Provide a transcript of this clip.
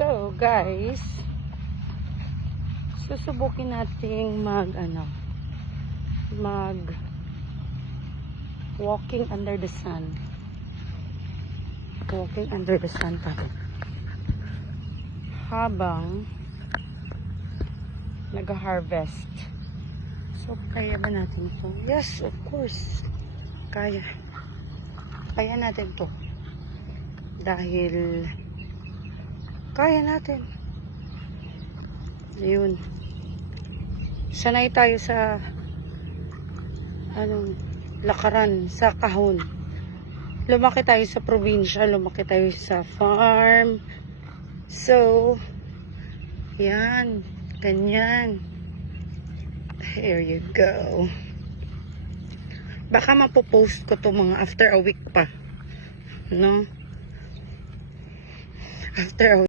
So, guys, susubukin nating mag, ano, mag walking under the sun. Walking under the sun rin. Habang nag-harvest. So, kaya ba natin ito? Yes, of course. Kaya. Kaya natin to. Dahil kaya natin. Ayun. Sanay tayo sa anong lakaran sa kahon. Lumaki tayo sa probinsya, lumaki tayo sa farm. So, yan, ganyan. Here you go. Baka mapopost ko to mga after a week pa. No? After a